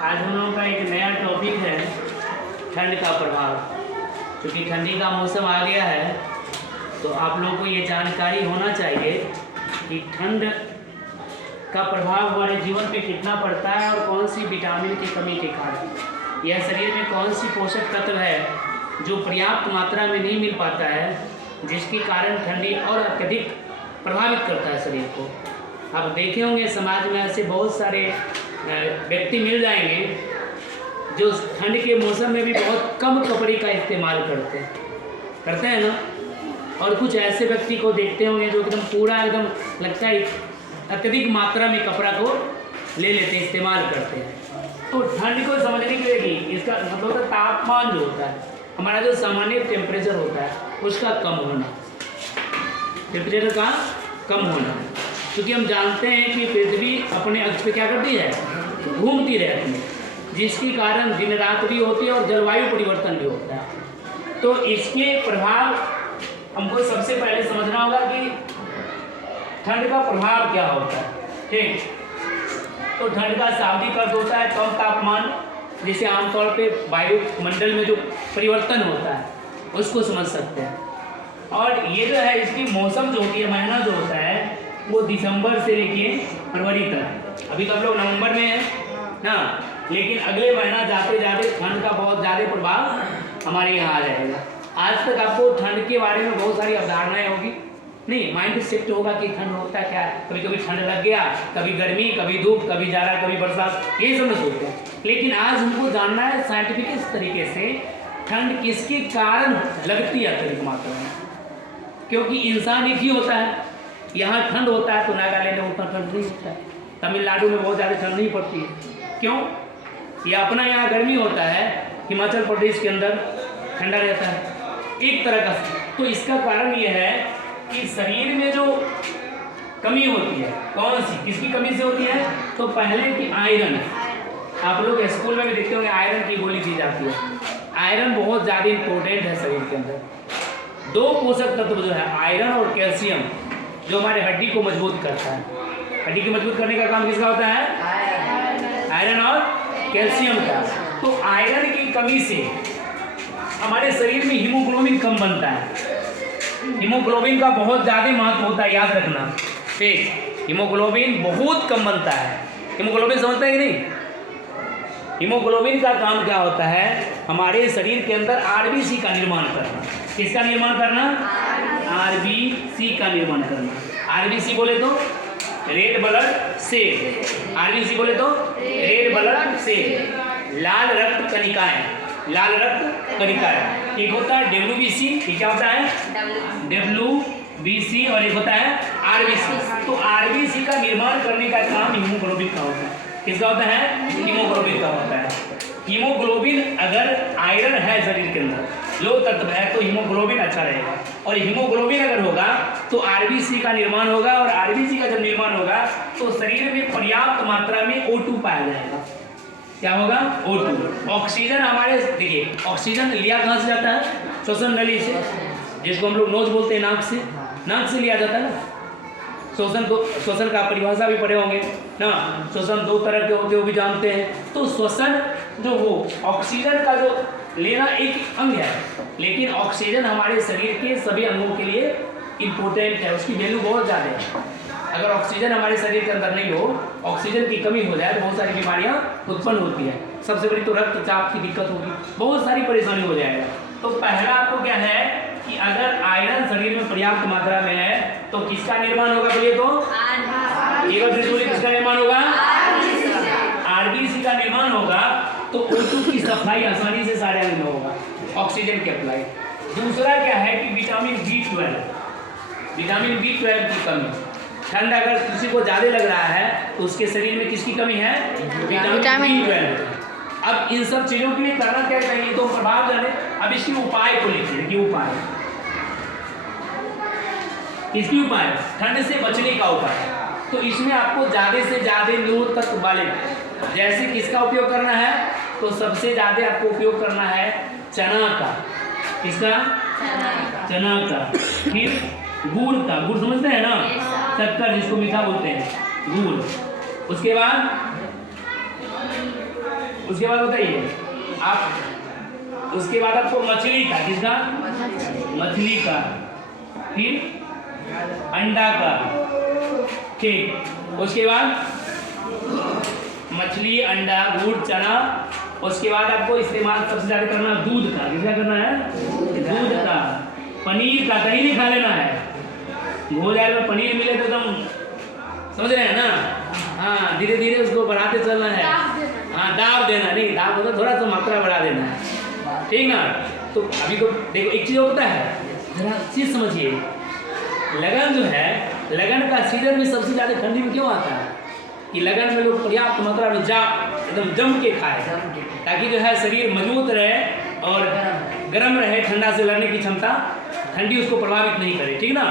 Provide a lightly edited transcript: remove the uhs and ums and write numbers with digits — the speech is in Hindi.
आज हम लोगों का एक नया टॉपिक है ठंड का प्रभाव। क्योंकि ठंडी का मौसम आ गया है तो आप लोगों को ये जानकारी होना चाहिए कि ठंड का प्रभाव हमारे जीवन पे कितना पड़ता है और कौन सी विटामिन की कमी के कारण यह शरीर में कौन सी पोषक तत्व है जो पर्याप्त मात्रा में नहीं मिल पाता है, जिसके कारण ठंडी और अत्यधिक प्रभावित करता है शरीर को। आप देखे होंगे समाज में ऐसे बहुत सारे व्यक्ति मिल जाएंगे जो ठंड के मौसम में भी बहुत कम कपड़े का इस्तेमाल करते हैं ना। और कुछ ऐसे व्यक्ति को देखते होंगे जो एकदम पूरा एकदम लगता है अत्यधिक मात्रा में कपड़ा को ले लेते हैं, इस्तेमाल करते हैं। तो ठंड को समझने के लिए भी इसका मतलब होता है तापमान जो होता है, हमारा जो सामान्य टेम्परेचर होता है उसका कम होना, टेम्परेचर का कम होना। क्योंकि हम जानते हैं कि पृथ्वी अपने अक्ष पे क्या करती है, घूमती रहती है, जिसके कारण दिन रात भी होती है और जलवायु परिवर्तन भी होता है। तो इसके प्रभाव हमको सबसे पहले समझना होगा कि ठंड का प्रभाव क्या होता है। ठीक, तो ठंड का शाब्दिक अर्थ होता है कम तापमान, जिसे आमतौर पे वायुमंडल में जो परिवर्तन होता है उसको समझ सकते हैं। और ये जो है इसकी मौसम जो होती है, महीना जो होता है वो दिसंबर से लेके फरवरी तक। अभी तो हम लोग नवंबर में हैं ना, लेकिन अगले महीना जाते जाते ठंड का बहुत ज़्यादा प्रभाव हमारे यहाँ आ जाएगा। आज तक आपको ठंड के बारे में बहुत सारी अवधारणाएं होगी, नहीं माइंड शिफ्ट होगा कि ठंड होता है क्या है। कभी कभी ठंड लग गया, कभी गर्मी, कभी धूप, कभी जाड़ा, कभी बरसात, ये समझ होते हैं। लेकिन आज हमको जानना है साइंटिफिक तरीके से ठंड किसके कारण लगती है अत्यधिक मात्रा में। क्योंकि इंसान एक ही होता है, यहाँ ठंड होता है तो नागालैंड में उतना ठंड नहीं होता है, तमिलनाडु में बहुत ज़्यादा ठंड नहीं पड़ती है। क्यों? या अपना यहाँ गर्मी होता है, हिमाचल प्रदेश के अंदर ठंडा रहता है एक तरह का। तो इसका कारण ये है कि शरीर में जो कमी होती है, कौन सी किसकी कमी से होती है, तो पहले की आयरन। आप लोग स्कूल में भी देखते होंगे आयरन की गोली दी जाती है। आयरन बहुत ज़्यादा इंपॉर्टेंट है शरीर के अंदर। दो पोषक तत्व जो है आयरन और कैल्शियम, जो हमारे हड्डी को मजबूत करता है। हड्डी को मजबूत करने का काम किसका होता है? आयरन और कैल्शियम का। तो आयरन की कमी से हमारे शरीर में हीमोग्लोबिन कम बनता है। हीमोग्लोबिन का बहुत ज़्यादा महत्व होता है, याद रखना। ठीक, हीमोग्लोबिन बहुत कम बनता है। हीमोग्लोबिन समझते हैं कि नहीं? हीमोग्लोबिन का काम क्या होता है, हमारे शरीर के अंदर आरबीसी का निर्माण करना। किसका निर्माण करना? आरबीसी का निर्माण करना। आरबीसी बोले तो रेड ब्लड सेल, आरबीसी बोले तो रेड ब्लड सेल, लाल रक्त कणिकाएं, लाल रक्त कणिकाएं। एक होता है डब्ल्यूबीसी, ये क्या होता है? डब्ल्यूबीसी, और एक होता है आरबीसी। तो आरबीसी का निर्माण करने का काम हीमोग्लोबिन का होता है। किसका होता है? हीमोग्लोबिन का होता है। हीमोग्लोबिन अगर आयरन है शरीर के अंदर, लो तत्व है, तो हीमोग्लोबिन अच्छा रहेगा। और हीमोग्लोबिन अगर होगा तो आरबीसी का निर्माण होगा, और आरबीसी का जब निर्माण होगा तो शरीर में पर्याप्त मात्रा में O2 पाया जाएगा। क्या होगा? O2। ऑक्सीजन हमारे, देखिए ऑक्सीजन लिया कहाँ से जाता है? श्वसन नली से, जिसको हम लोग नोज बोलते हैं, नाक से लिया जाता है ना। श्वसन का परिभाषा भी पढ़े होंगे ना। श्वसन दो तरह के होते हैं, वो भी जानते हैं। तो श्वसन जो हो, ऑक्सीजन का जो लेना एक अंग है, लेकिन ऑक्सीजन हमारे शरीर के सभी अंगों के लिए इम्पोर्टेंट है, उसकी वैल्यू बहुत ज़्यादा है। अगर ऑक्सीजन हमारे शरीर के अंदर नहीं हो, ऑक्सीजन की कमी हो जाए तो बहुत सारी बीमारियां उत्पन्न होती है। सबसे बड़ी तो रक्तचाप की दिक्कत होगी, बहुत सारी परेशानी हो जाएगा। तो पहला आपको क्या है कि अगर आयरन शरीर में पर्याप्त मात्रा में है तो किसका निर्माण होगा? बोलिए तो किसका निर्माण होगा? आरबीसी का निर्माण होगा। तो O2 की सप्लाई आसानी से सारे अंग में होगा, ऑक्सीजन की अप्लाई। दूसरा क्या है कि विटामिन B12, विटामिन B12 की कमी। ठंड अगर किसी को ज़्यादा लग रहा है तो उसके शरीर में किसकी कमी है? Vitamin B12। अब इन सब चीज़ों के लिए करना क्या चाहिए, तो प्रभाव जाने। अब इसके उपाय को लिखिए कि उपाय, इसकी उपाय ठंड से बचने का उपाय। तो इसमें आपको ज़्यादा से ज़्यादा लोह तत्व वाले, जैसे किसका उपयोग करना है, तो सबसे ज़्यादा आपको उपयोग करना है चना का। किसका? चना का। फिर गुड़ का, गुड़ समझते हैं ना, शक्कर जिसको मीठा बोलते हैं, गुड़। उसके बाद उसके बाद बताइए आप, उसके बाद आपको मछली का, किसका? मछली का, फिर अंडा का, ठीक। उसके बाद मछली, अंडा, गुड़, चना। उसके बाद आपको इस्तेमाल सबसे ज़्यादा करना है दूध का। किसका करना है? दूध का। पनीर का कहीं नहीं खा लेना है। भोजन में पनीर मिले तो एकदम, समझ रहे हैं ना? हाँ, धीरे धीरे उसको बढ़ाते चलना है। हाँ, दाब देना नहीं, दाब मतलब थोड़ा सा मात्रा बढ़ा देना है, ठीक ना? तो अभी तो देखो एक चीज़ होता है, जरा चीज़ समझिए, लगन जो है, लगन का सीजन में सबसे ज़्यादा ठंडी में क्यों आता है? कि लगन में लोग पर्याप्त मात्रा में एकदम जम के खाए, ताकि जो है शरीर मजबूत रहे और गर्म रहे, ठंडा से लड़ने की क्षमता, ठंडी उसको प्रभावित नहीं करे, ठीक ना?